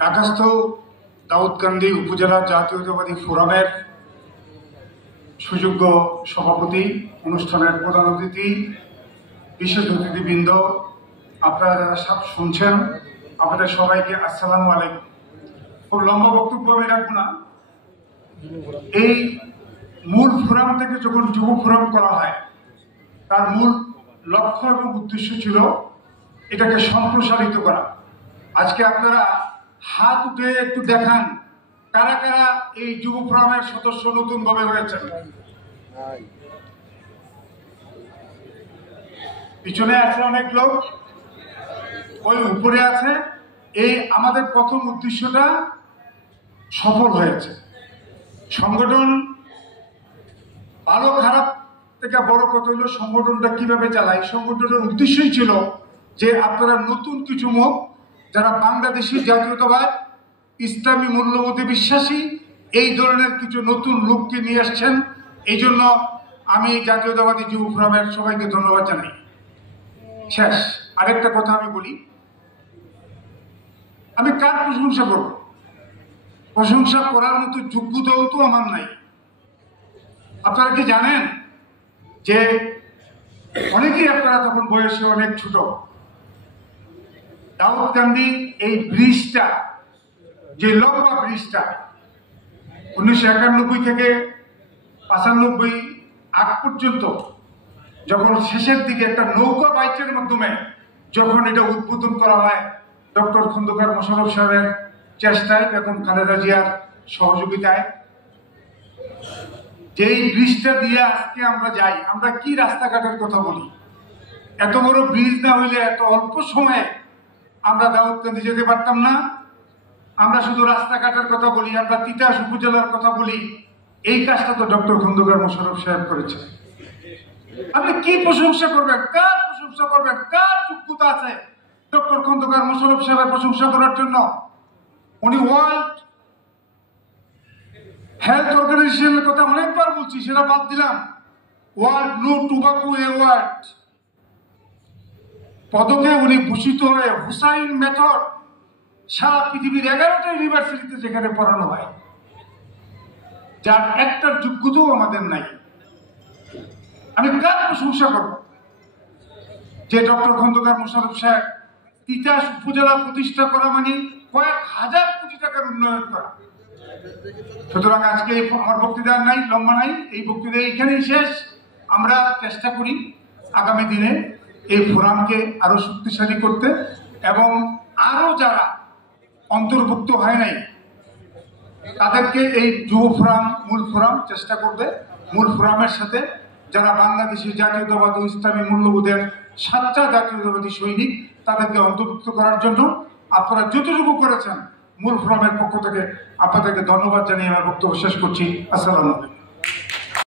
ঢাকাস্থ দাউদকান্দি উপজেলা জাতীয়তাবাদী ফোরামের সুযোগ্য সভাপতি, অনুষ্ঠানের প্রধান অতিথি, বিশেষ অতিথিবৃন্দ, আপনারা যারা সব শুনছেন, আপনাদের সবাইকে আসসালামু আলাইকুম। খুব লম্বা বক্তব্য আমি রাখবো না। এই মূল ফোরাম থেকে যখন যুব ফোরাম করা হয়, তার মূল লক্ষ্য এবং উদ্দেশ্য ছিল এটাকে সম্প্রসারিত করা। আজকে আপনারা হাত উঠে একটু দেখান কারা কারা এই যুব ফোরামের সদস্য নতুন ভাবে হয়েছেন। পিছনে আছে অনেক লোক, ওই উপরে আছে। এই আমাদের প্রথম উদ্দেশ্যটা সফল হয়েছে। সংগঠন ভালো খারাপ থেকে বড় কথা হলো সংগঠনটা কিভাবে চালায়। সংগঠনের উদ্দেশ্যই ছিল যে আপনারা নতুন কিছু মুখ, যারা বাংলাদেশি জাতীয়তাবাদ, ইসলামী মূল্যবোধে বিশ্বাসী, এই ধরনের কিছু নতুন লোককে নিয়ে আসছেন। এই জন্য আমি জাতীয়তাবাদী যুব ফোরামের সবাইকে ধন্যবাদ জানাই। শেষ আরেকটা কথা আমি বলি, আমি কার প্রশংসা করব? প্রশংসা করার মতো যোগ্যতাও তো আমার নাই। আপনারা কি জানেন যে অনেকেই আপনারা তখন বয়সে অনেক ছোট, দাউদকান্দি এই ব্রিজটা, যে লম্বা ব্রিজটা 1991 থেকে 95 আগ পর্যন্ত, যখন শেষের দিকে একটা নৌকা বাইচের মাধ্যমে যখন এটা উদ্বোধন করা হয় ডক্টর খন্দকার মোশাররফ সাহেবের চেষ্টায়, বেগম খালেদা জিয়ার সহযোগিতায়, যেই ব্রিজটা দিয়ে আজকে আমরা যাই, আমরা কি রাস্তাঘাটের কথা বলি। এত বড় ব্রিজ না হইলে এত অল্প সময়ে আমরা দাউদকান্দি যেতে পারতাম না। আমরা শুধু রাস্তাঘাটের কথা বলি, আমরা তিতাস উপজেলার কথা বলি। এই কাজটা তো ডক্টর খন্দকার মোশাররফ সাহেব করেছে। আপনি কি প্রশংসা করবেন? কার প্রশংসা করবেন? কার যোগ্যতা আছে ডক্টর খন্দকার মোশাররফ সাহেবের প্রশংসা করার জন্য? উনি ওয়ার্ল্ড হেলথ অর্গানাইজেশনের কথা অনেকবার বলছি, সেটা বাদ দিলাম। ওয়ার্ল্ড নো টোবাকো অ্যাওয়ার্ড পদকে উনি ভূষিত হয়ে হুসাইন মেথড সারা পৃথিবীর 11টা ইউনিভার্সিটিতে যেখানে পড়ানো হয়, যার একটার যোগ্যতাও আমাদের নাই। আমি কার প্রশংসা করব? যে ডক্টর খন্দকার মোশাররফ সাহেব তিতাস উপজেলা প্রতিষ্ঠা করা মানে কয়েক হাজার কোটি টাকার উন্নয়ন করা। সুতরাং আজকে আমার বক্তৃতা নাই, লম্বা নাই, এই বক্তৃতা এইখানেই শেষ। আমরা চেষ্টা করি আগামী দিনে এই ফোরামকে আরো শক্তিশালী করতে, এবং আরো যারা অন্তর্ভুক্ত হয় নাই তাদেরকে এই যুব ফোরাম, মূল ফোরাম চেষ্টা করবে মূল ফোরামের সাথে যারা বাংলাদেশি জাতীয়তাবাদ ও ইসলামী মূল্যবোধের সাচ্চা জাতীয়তাবাদী সৈনিক, তাদেরকে অন্তর্ভুক্ত করার জন্য আপনারা যতটুকু করেছেন মূল ফোরামের পক্ষ থেকে আপনাদেরকে ধন্যবাদ জানিয়ে আমার বক্তব্য শেষ করছি। আসসালামু আলাইকুম।